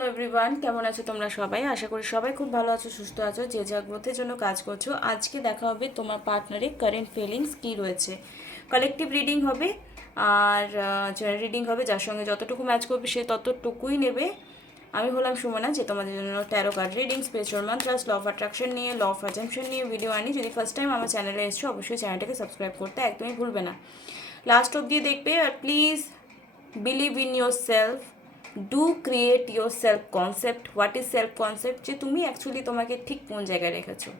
Hello everyone, কেমন আছো তোমরা সবাই? আশা করি সবাই খুব ভালো আছো, সুস্থ আছো, যে যা গ্রোথের জন্য কাজ করছো। আজকে দেখা হবে তোমার পার্টনারের কারেন্ট ফিলিংস কী রয়েছে। কালেকটিভ রিডিং হবে আর জেনারেল রিডিং হবে, যার সঙ্গে যতটুকু ম্যাচ করবে সে ততটুকুই নেবে। আমি হলাম সুমনা, যে তোমাদের জন্য tarot card reading, spiritual mantras, law of attraction নিয়ে, ল অফ অ্যাজাম্পশন নিয়ে ভিডিও আনি। যদি ফার্স্ট টাইম আমার চ্যানেলে এসছো, অবশ্যই চ্যানেলটাকে সাবস্ক্রাইব করতে একদমই ভুলবে না। লাস্ট অবধি দেখবে। আর please believe in yourself, do create your self concept. What is self concept? যে তুমি অ্যাকচুয়ালি তোমাকে ঠিক কোন জায়গায় রেখেছো।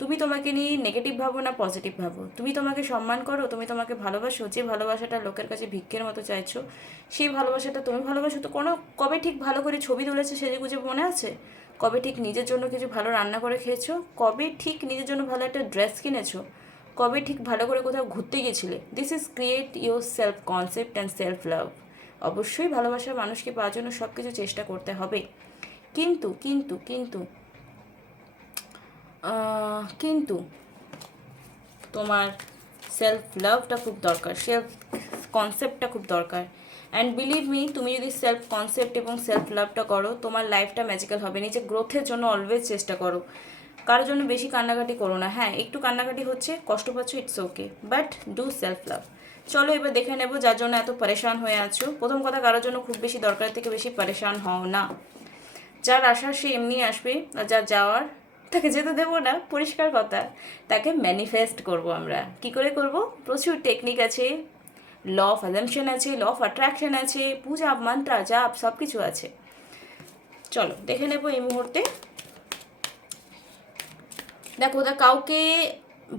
তুমি তোমাকে নিয়ে নেগেটিভ ভাবো না পজিটিভ ভাবো, তুমি তোমাকে সম্মান করো, তুমি তোমাকে ভালোবাসো। যে ভালোবাসাটা লোকের কাছে ভিক্ষের মতো চাইছো, সেই ভালোবাসাটা তুমি ভালোবাসো তো। কবে ঠিক ভালো করে ছবি তুলেছে সেজে গুজে মনে আছে? কবে ঠিক নিজের জন্য কিছু ভালো রান্না করে খেয়েছো? কবে ঠিক নিজের জন্য ভালো একটা ড্রেস কিনেছো? কবে ঠিক ভালো করে কোথাও ঘুরতে গিয়েছিলে? This is create your self concept and self love. অবশ্যই ভালোবাসার মানুষকে পাওয়ার জন্য সব কিছু চেষ্টা করতে হবে, কিন্তু কিন্তু কিন্তু কিন্তু তোমার সেলফ লাভটা খুব দরকার, সেলফ কনসেপ্টটা খুব দরকার। অ্যান্ড বিলিভ মি, তুমি যদি সেলফ কনসেপ্ট এবং সেলফ লাভটা করো, তোমার লাইফটা ম্যাজিক্যাল হবে। নিজের গ্রোথের জন্য অলওয়েজ চেষ্টা করো, কারোর জন্য বেশি কান্নাকাটি করো না। হ্যাঁ, একটু কান্নাকাটি হচ্ছে, কষ্ট পাচ্ছ, it's okay, but do self love. চলো এবার দেখে নেবো যার জন্য এত পরেশান হয়ে আছো। প্রথম কথা, কারোর জন্য খুব বেশি দরকার থেকে বেশি পরেশান হও না। যার আসার সে এমনি আসবে, আর যার যাওয়ার তাকে যেতে দেবো না, পরিষ্কার কথা। তাকে ম্যানিফেস্ট করব। আমরা কি করে করব? প্রচুর টেকনিক আছে, ল অফ অ্যাজাম্পশন আছে, ল অফ অ্যাট্রাকশন আছে, পূজা মন্ত্র জাপ সব কিছু আছে। চলো দেখে নেবো এই মুহূর্তে। দেখো, ওটা কাউকে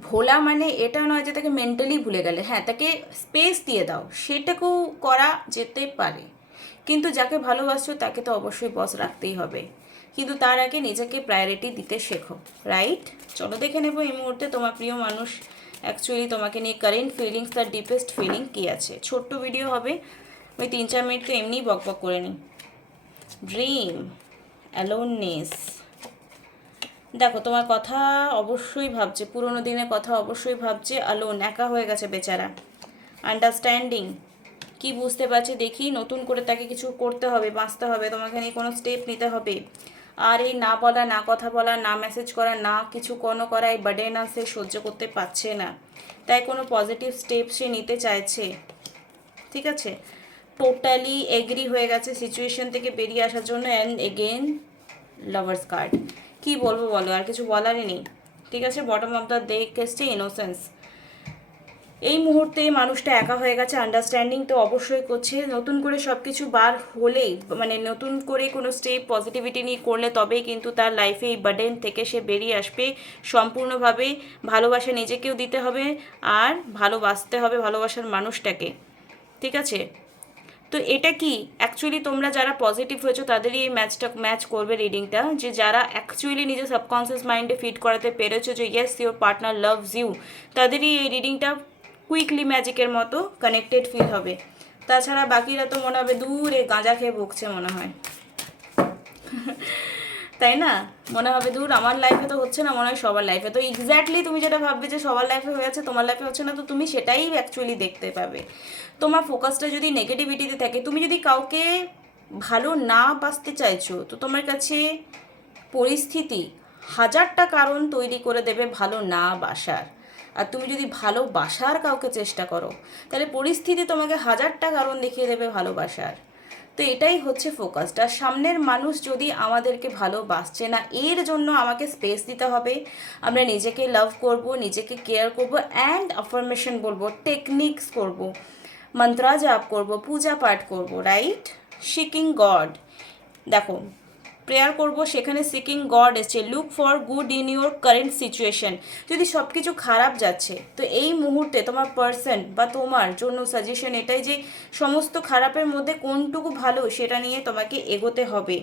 ভোলা মানে এটা নয় যে তাকে মেন্টালি ভুলে গেলে। হ্যাঁ, তাকে স্পেস দিয়ে দাও, সেটাকেও করা যেতে পারে। কিন্তু যাকে ভালোবাসছো তাকে তো অবশ্যই বস রাখতেই হবে, কিন্তু তার আগে নিজেকে প্রায়োরিটি দিতে শেখো, রাইট? চলো দেখে নেবো এই মুহূর্তে তোমার প্রিয় মানুষ অ্যাকচুয়ালি তোমাকে নিয়ে কারেন্ট ফিলিংস, তার ডিপেস্ট ফিলিং কী আছে। ছোট্ট ভিডিও হবে, ওই 3-4 মিনিট তো এমনিই বক বক করে নিই। Dream, aloneness. দেখো, তোমার কথা অবশ্যই ভাবছে, পুরোনো দিনের কথা অবশ্যই ভাবছে। অ্যালোন, একা হয়ে গেছে বেচারা। আন্ডারস্ট্যান্ডিং, কি বুঝতে পারছে দেখি, নতুন করে তাকে কিছু করতে হবে, বাঁচতে হবে, তোমাকে নিয়ে কোনো স্টেপ নিতে হবে। আর এই না বলা, না কথা বলা, না মেসেজ করা, না কিছু কোনো করা, এই বার্ডেন সে সহ্য করতে পারছে না, তাই কোনো পজিটিভ স্টেপ সে নিতে চাইছে। ঠিক আছে, টোটালি এগ্রি হয়ে গেছে সিচুয়েশন থেকে বেরিয়ে আসার জন্য। And again lovers card. কি বলবো বলো, আর কিছু বলারই নেই। ঠিক আছে, বটম অফ দ্য ডেক এসছে ইনোসেন্স। এই মুহূর্তে মানুষটা একা হয়ে গেছে, আন্ডারস্ট্যান্ডিং তো অবশ্যই করছে। নতুন করে সব কিছু বার হলেই, মানে নতুন করে কোনো স্টেপ পজিটিভিটি নিয়ে করলে তবেই কিন্তু তার লাইফে এই বার্ডেন থেকে সে বেরিয়ে আসবে সম্পূর্ণভাবে। ভালোবাসা নিজেকেও দিতে হবে, আর ভালোবাসতে হবে ভালোবাসার মানুষটাকে। ঠিক আছে, তো এটা কি অ্যাকচুয়ালি তোমরা যারা পজিটিভ হয়েছো তাদেরই এই ম্যাচ করবে রিডিংটা। যে যারা অ্যাকচুয়ালি নিজের সাবকনসিয়াস মাইন্ডে ফিট করাতে পেরেছো যে yes your partner loves you, তাদেরই এই রিডিংটা কুইকলি ম্যাজিকের মতো কানেক্টেড ফিল হবে। তাছাড়া বাকিরা তো মনে হবে দূরে গাঁজা খেয়ে ভুগছে মনে হয়, তাই না? মনে হবে দূর, আমার লাইফে তো হচ্ছে না, মনে হয় সবার লাইফে। তো এক্স্যাক্টলি তুমি যেটা ভাববে যে সবার লাইফে হয়ে আছে, তোমার লাইফে হচ্ছে না, তো তুমি সেটাই অ্যাকচুয়ালি দেখতে পাবে। তোমার ফোকাসটা যদি নেগেটিভিটিতে থাকে, তুমি যদি কাউকে ভালো না বাসতে চাইছো, তো তোমার কাছে পরিস্থিতি 1000টা কারণ তৈরি করে দেবে ভালো না বাসার। আর তুমি যদি ভালোবাসার কাউকে চেষ্টা করো, তাহলে পরিস্থিতি তোমাকে 1000টা কারণ দেখিয়ে দেবে ভালোবাসার। তো এটাই হচ্ছে ফোকাসটা। সামনের মানুষ যদি আমাদেরকে ভালোবাসছে না, এর জন্য আমাকে স্পেস দিতে হবে। আমরা নিজেকে লাভ করব, নিজেকে কেয়ার করব, অ্যান্ড অ্যাফার্মেশন বলবো, টেকনিক্স করব, মন্ত্রা জাপ করব, পূজা পাঠ করব, রাইট? Seeking god. দেখো, প্রেয়ার করব, সেখানে সিকিং গড এসছে। Look for good in your current situation. যদি সব কিছু খারাপ যাচ্ছে, তো এই মুহূর্তে তোমার পার্সন বা তোমার জন্য সাজেশন এটাই যে সমস্ত খারাপের মধ্যে কোনটুকু ভালো সেটা নিয়ে তোমাকে এগোতে হবে।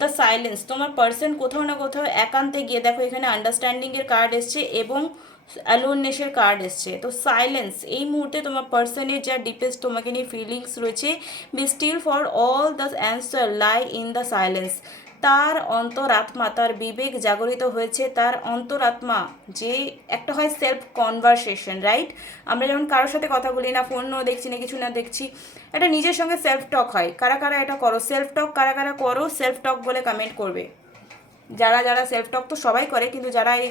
দ্য সাইলেন্স, তোমার পার্সন কোথাও না কোথাও একান্তে গিয়ে, দেখো এখানে আন্ডারস্ট্যান্ডিংয়ের কার্ড এসছে এবং অ্যালোননেসের কার্ড এসছে। তো সাইলেন্স, এই মুহূর্তে তোমার পার্সনের যা ডিপেস্ট তোমাকে নিয়ে ফিলিংস রয়েছে, be still for all the answer lie in the silence. তার অন্তরাত্মা, তার বিবেক জাগরিত হয়েছে, তার অন্তরাত্মা যে একটা হয় সেলফ কনভারসেশন, রাইট? আমরা যখন কারোর সাথে কথা বলি না, ফোনও দেখছি না, কিছু না দেখছি, এটা নিজের সঙ্গে সেলফ টক হয়। কারা কারা এটা করো সেলফ টক? কারা কারা করো সেলফ টক বলে কমেন্ট করবে। যারা যারা সেলফ টক তো সবাই করে, কিন্তু যারা এই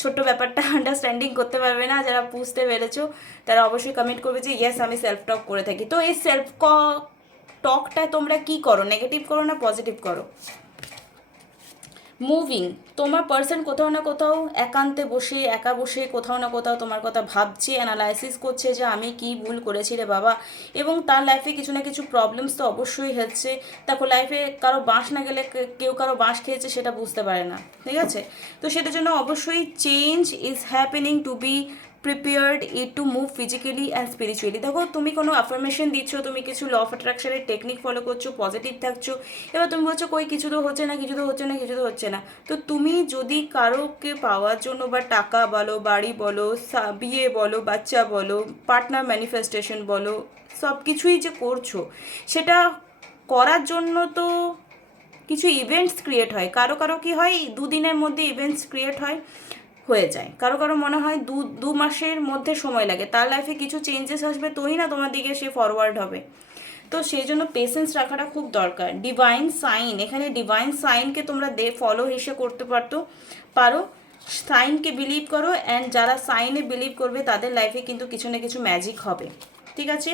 ছোট্ট ব্যাপারটা আন্ডারস্ট্যান্ডিং করতে পারবে না, যারা বুঝতে পেরেছো, তারা অবশ্যই কমেন্ট করবে যে ইয়েস আমি সেলফ টক করে থাকি। তো এই সেলফ টকটা তোমরা কি করো? নেগেটিভ করো না পজিটিভ করো? মুভিং, তোমার পার্সন কোথাও না কোথাও একান্তে বসে, একা বসে কোথাও না কোথাও তোমার কথা ভাবছে, অ্যানালাইসিস করছে যে আমি কি ভুল করেছি রে বাবা, এবং তার লাইফে কিছু না কিছু প্রবলেমস তো অবশ্যই হচ্ছে। দেখো লাইফে কারো বাঁশ না গেলে কেউ কারো বাঁশ খেয়েছে সেটা বুঝতে পারে না, ঠিক আছে? তো সেটার জন্য অবশ্যই change is happening two be prepared it to move physically and spiritually. দেখো তুমি কোনো অ্যাফার্মেশন দিচ্ছ, তুমি কিছু ল অফ অ্যাট্রাকশনের টেকনিক ফলো করছো, পজিটিভ থাকছো, এবার তুমি বলছো কই কিছু তো হচ্ছে না, কিছু তো হচ্ছে না, কিছু তো হচ্ছে না। তো তুমি যদি কারোকে পাওয়ার জন্য বা টাকা বলো, বাড়ি বলো, বিয়ে বলো, বাচ্চা বলো, পার্টনার ম্যানিফেস্টেশন বলো, সব কিছুই যে করছো, সেটা করার জন্য তো কিছু ইভেন্টস ক্রিয়েট হয়। কারো কারো কি হয়, দুদিনের মধ্যে ইভেন্টস ক্রিয়েট হয়, হয়ে যায়। কারো কারো মনে হয় দু মাসের মধ্যে সময় লাগে। তার লাইফে কিছু চেঞ্জেস আসবে তোই না তোমার দিকে সে ফরওয়ার্ড হবে। তো সেই জন্য পেশেন্স রাখাটা খুব দরকার। ডিভাইন সাইন, এখানে ডিভাইন সাইনকে তোমরা ফলো হিসেবে করতে পারো। সাইনকে বিলিভ করো, অ্যান্ড যারা সাইনে বিলিভ করবে তাদের লাইফে কিন্তু কিছু না কিছু ম্যাজিক হবে, ঠিক আছে?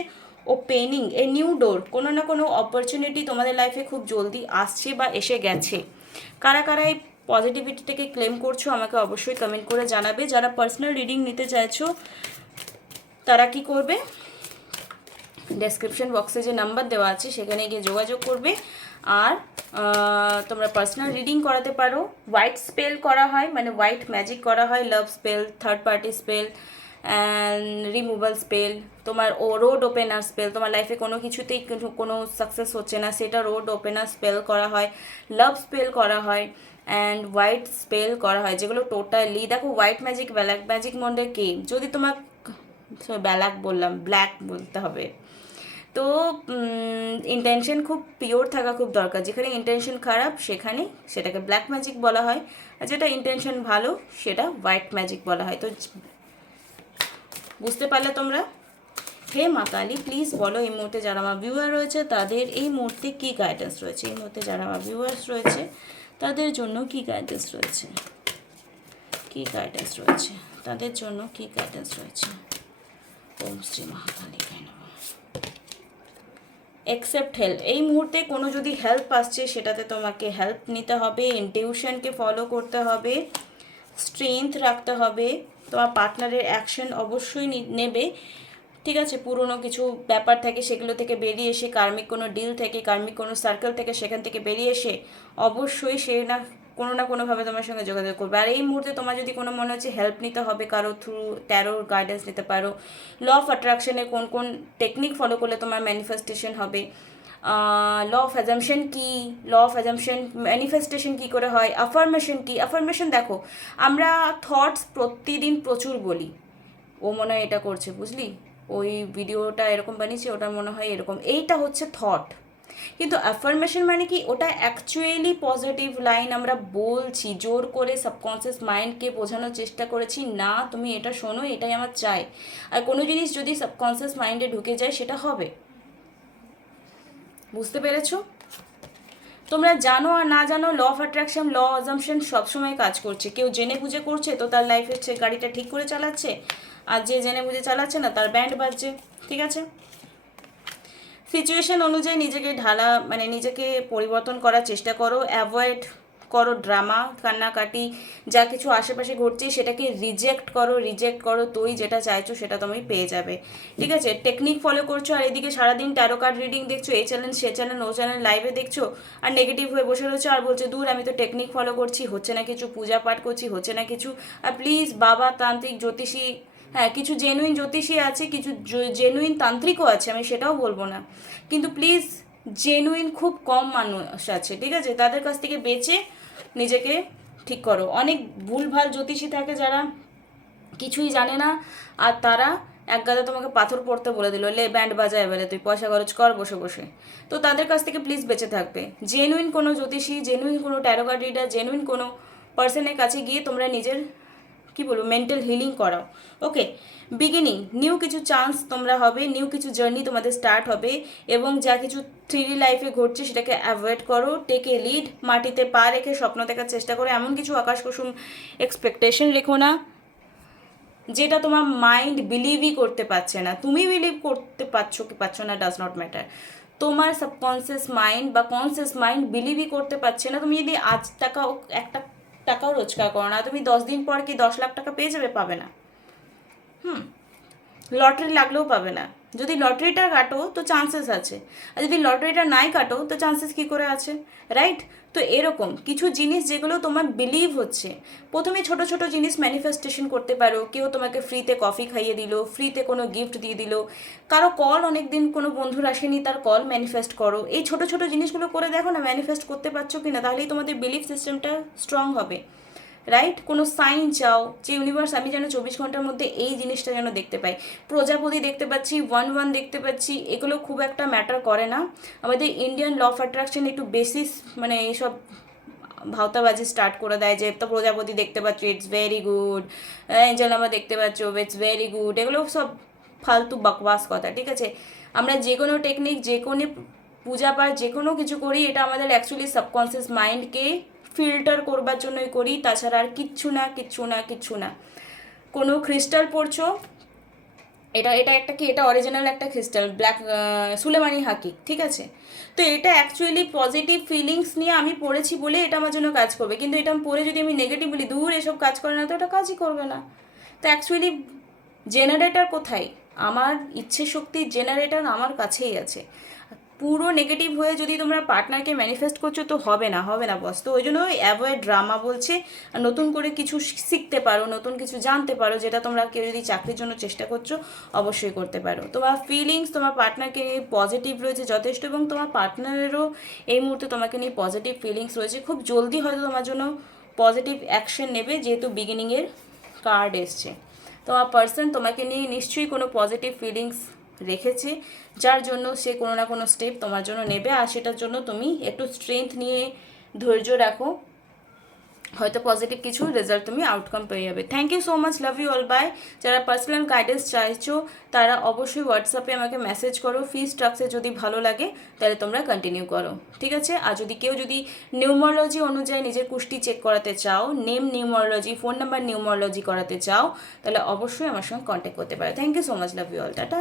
ওপেনিং এ নিউ ডোর, কোনো না কোনো অপরচুনিটি তোমাদের লাইফে খুব জলদি আসছে বা এসে গেছে। কারা কারা এই পজিটিভিটিটাকে ক্লেম করছো আমাকে অবশ্যই কমেন্ট করে জানাবে। যারা পার্সোনাল রিডিং নিতে চাইছো তারা কি করবে, ডেসক্রিপশন বক্সে যে নাম্বার দেওয়া আছে সেখানে গিয়ে যোগাযোগ করবে। আর তোমরা পার্সোনাল রিডিং করাতে পারো। হোয়াইট স্পেল করা হয়, মানে হোয়াইট ম্যাজিক করা হয়, love spell, third party spell and removal spell, তোমার রোড ওপেনার স্পেল, তোমার লাইফে কোনো কিছুতেই কোনো সাকসেস হচ্ছে না সেটা রোড ওপেনার স্পেল করা হয়, লাভ স্পেল করা হয়, অ্যান্ড হোয়াইট স্পেল করা হয়, যেগুলো টোটালি দেখো হোয়াইট ম্যাজিক, ব্ল্যাক ম্যাজিক মধ্যে কি, যদি তোমার ব্ল্যাক বললাম, ব্ল্যাক বলতে হবে, তো ইন্টেনশন খুব পিওর থাকা খুব দরকার। যেখানে ইন্টেনশন খারাপ সেখানে সেটাকে ব্ল্যাক ম্যাজিক বলা হয়, আর যেটা ইন্টেনশন ভালো সেটা হোয়াইট ম্যাজিক বলা হয়। তো বুঝতে পারলে তোমরা? হে মা কালী প্লিজ বলো এই মুহূর্তে যারা আমার ভিউয়ার রয়েছে তাদের এই মুহূর্তে কী গাইডেন্স রয়েছে, এই মুহূর্তে যারা আমার ভিউয়ার্স রয়েছে তাদের জন্য কী গাইডেন্স রয়েছে, কী গাইডেন্স রয়েছে, তাদের জন্য কী গাইডেন্স রয়েছে। ওম শ্রী মহাকালী কেন অ্যাকসেপ্ট হেল্প, এই মুহূর্তে কোনো যদি হেল্প আসছে সেটাতে তোমাকে হেল্প নিতে হবে, ইনটিউশনকে ফলো করতে হবে, স্ট্রেংথ রাখতে হবে, তোমার পার্টনারের অ্যাকশন অবশ্যই নেবে, ঠিক আছে? পুরনো কিছু ব্যাপার থাকে সেগুলো থেকে বেরিয়ে এসে, কার্মিক কোনো ডিল থেকে, কার্মিক কোনো সার্কেল থেকে, সেখান থেকে বেরিয়ে এসে অবশ্যই সে না কোনোভাবে তোমার সঙ্গে যোগাযোগ করবে। আর এই মুহূর্তে তোমার যদি কোনো মনে হচ্ছে হেল্প নিতে হবে কারো থ্রু, ট্যারোর গাইডেন্স নিতে পারো। ল অফ অ্যাট্রাকশনে কোন কোন টেকনিক ফলো করলে তোমার ম্যানিফেস্টেশন হবে, ল অফ অ্যাজামশন কী, ল অফ অ্যাজামশন ম্যানিফেস্টেশন কী করে হয়, অ্যাফার্মেশন কী। অ্যাফার্মেশন দেখো, আমরা থটস প্রতিদিন প্রচুর বলি, ও মনে হয় এটা করছে, বুঝলি, ওই ভিডিওটা এরকম বানিয়েছে, ওটা মনে হয় এরকম, এইটা হচ্ছে থট। কিন্তু অ্যাফার্মেশন মানে কি, ওটা অ্যাকচুয়ালি পজিটিভ লাইন আমরা বলছি, জোর করে সাবকনসিয়াস মাইন্ডকে বোঝানোর চেষ্টা করেছি, না তুমি এটা শোনো, এটাই আমার চাই। আর কোনো জিনিস যদি সাবকনসিয়াস মাইন্ডে ঢুকে যায় সেটা হবে, বুঝতে পেরেছো? তোমরা জানো আর না জানো, law of attraction, law assumption সবসময় কাজ করছে। কেউ জেনে বুঝে করছে তো তার লাইফের সে গাড়িটা ঠিক করে চালাচ্ছে, আর যে জেনে বুঝে চালাচ্ছে না তার ব্যান্ড বাজছে, ঠিক আছে? সিচুয়েশন অনুযায়ী নিজেকে নিজেকে পরিবর্তন করার চেষ্টা করো, অ্যাভয়েড করো ড্রামা, কান্নাকাটি, যা কিছু আশেপাশে ঘটছে সেটাকে রিজেক্ট করো, তুই যেটা চাইছো সেটা তুমি পেয়ে যাবে, ঠিক আছে? টেকনিক ফলো করছো আর এদিকে সারাদিন ট্যারো কার্ড রিডিং দেখছো, এই চ্যানেল সে চ্যানেল ও চ্যানেল লাইভে দেখছো, আর নেগেটিভ হয়ে বসে রয়েছো আর বলছো দূর আমি তো টেকনিক ফলো করছি, হচ্ছে না কিছু, পূজা পাঠ করছি, হচ্ছে না কিছু। আর প্লিজ বাবা, তান্ত্রিক, জ্যোতিষী, হ্যাঁ কিছু জেনুইন জ্যোতিষী আছে, কিছু জেনুইন তান্ত্রিকও আছে, আমি সেটাও বলবো না, কিন্তু প্লিজ জেনুইন খুব কম মানুষ আছে, ঠিক আছে? তাদের কাছ থেকে বেঁচে নিজেকে ঠিক করো। অনেক ভুলভাল জ্যোতিষী থাকে যারা কিছুই জানে না, আর তারা এক গাদা তোমাকে পাথর পড়তে বলে দিল, লে ব্যান্ড বাজা এবারে তুই পয়সা খরচ কর বসে বসে, তো তাদের কাছ থেকে প্লিজ বেঁচে থাকবে। জেনুইন কোনো জ্যোতিষী, জেনুইন কোনো ট্যারো কার্ড রিডার, জেনুইন কোনো পার্সনের কাছে গিয়ে তোমরা নিজের কি বলবো মেন্টাল হিলিং করাও। ওকে, বিগিনিং, নিউ কিছু চান্স তোমরা হবে, নিউ কিছু জার্নি তোমাদের স্টার্ট হবে, এবং যা কিছু 3D লাইফে ঘটছে সেটাকে অ্যাভয়েড করো, টেক এ লিড, মাটিতে পা রেখে স্বপ্ন দেখার চেষ্টা করো, এমন কিছু আকাশ কুসুম এক্সপেকটেশন রেখো না যেটা তোমার মাইন্ড বিলিভই করতে পারছে না। তুমি বিলিভ করতে পারছো কি পারছো না ডাজ নট ম্যাটার, তোমার সাবকনসিয়াস মাইন্ড বা কনসিয়াস মাইন্ড বিলিভই করতে পারছে না। তুমি যদি আজ একটা টাকাও রোজগার করো না, তুমি 10 দিন পর কি 10 লাখ টাকা পেয়ে যাবে? পাবে না। লটারি লাগলেও পাবে না। যদি লটারিটা কাটো তো চান্সেস আছে, আর যদি লটারিটা নাই কাটো তো চান্সেস কী করে আছে, রাইট? তো এরকম কিছু জিনিস যেগুলো তোমার বিলিভ হচ্ছে, প্রথমে ছোট ছোট জিনিস ম্যানিফেস্টেশন করতে পারো। কেউ তোমাকে ফ্রিতে কফি খাইয়ে দিল, ফ্রিতে কোনো গিফট দিয়ে দিল, কারো কল অনেক দিন কোনো বন্ধুর আসেনি তার কল ম্যানিফেস্ট করো। এই ছোট ছোট জিনিসগুলো করে দেখো না ম্যানিফেস্ট করতে পারছো কি না, তাহলেই তোমাদের বিলিভ সিস্টেমটা স্ট্রং হবে, রাইট? কোনো সাইন চাও যে ইউনিভার্স আমি যেন 24 ঘন্টার মধ্যে এই জিনিসটা যেন দেখতে পাই। প্রজাপতি দেখতে পাচ্ছি, 1-1 দেখতে পাচ্ছি, এগুলো খুব একটা ম্যাটার করে না। আমাদের ইন্ডিয়ান ল অফ অ্যাট্রাকশন একটু বেশি মানে এইসব ভাওতাবাজি স্টার্ট করে দেয় যে তো প্রজাপতি দেখতে পাচ্ছ it's very good, Angel number দেখতে পাচ্ছ ইটস ভেরি গুড, এগুলো সব ফালতু বকবাস কথা, ঠিক আছে? আমরা যে কোনো টেকনিক, যে কোনো পূজা পাঠ, যে কোনো কিছু করি, এটা আমাদের অ্যাকচুয়ালি সাবকনসিয়াস মাইন্ডকে ফিল্টার করবার জন্যই করি, তাছাড়া আর কিচ্ছু না, কিচ্ছু না, কিচ্ছু না। কোনো ক্রিস্টাল পড়ছো, এটা এটা একটা কি, এটা অরিজিনাল একটা ক্রিস্টাল, ব্ল্যাক সুলেমানি হাকি, ঠিক আছে? তো এটা অ্যাকচুয়ালি পজিটিভ ফিলিংস নিয়ে আমি পড়েছি বলে এটা আমার জন্য কাজ করবে, কিন্তু এটা পড়ে যদি আমি নেগেটিভ বলি দূর এসব কাজ করে না, তো এটা কাজই করবে না। তো অ্যাকচুয়ালি জেনারেটর কোথায়? আমার ইচ্ছে শক্তির জেনারেটর আমার কাছেই আছে। পুরো নেগেটিভ হয়ে যদি তোমরা পার্টনারকে ম্যানিফেস্ট করছো তো হবে না, হবে না বস। তো ওই জন্য অ্যাভয়েড ড্রামা বলছে, আর নতুন করে কিছু শিখতে পারো, নতুন কিছু জানতে পারো, যেটা তোমরা কেউ যদি চাকরির জন্য চেষ্টা করছো অবশ্যই করতে পারো। তোমার ফিলিংস তোমার পার্টনারকে নিয়ে পজিটিভ রয়েছে যথেষ্ট, এবং তোমার পার্টনারেরও এই মুহূর্তে তোমাকে নিয়ে পজিটিভ ফিলিংস রয়েছে। খুব জলদি হয়তো তোমার জন্য পজিটিভ অ্যাকশন নেবে, যেহেতু বিগিনিংয়ের কার্ড এসছে। তোমার পার্সন তোমাকে নিয়ে নিশ্চয়ই কোনো পজিটিভ ফিলিংস রেখেছে, যার জন্য সে কোনো না কোনো স্টেপ তোমার জন্য নেবে, আর সেটার জন্য তুমি একটু স্ট্রেংথ নিয়ে ধৈর্য রাখো, হয়তো পজিটিভ কিছু রেজাল্ট তুমি আউটকাম পেয়ে যাবে। Thank you so much, love you all, bye. যারা পার্সোনাল গাইডেন্স চাইছো তারা অবশ্যই হোয়াটসঅ্যাপে আমাকে মেসেজ করো। ফি স্ট্রাকচার যদি ভালো লাগে তাহলে তোমরা কন্টিনিউ করো, ঠিক আছে? আর যদি কেউ যদি নিউমারোলজি অনুযায়ী নিজের কুষ্টি চেক করাতে চাও, name numerology, phone number numerology করাতে চাও, তাহলে অবশ্যই আমার সঙ্গে কন্ট্যাক্ট করতে পারো। Thank you so much, love you all, tata.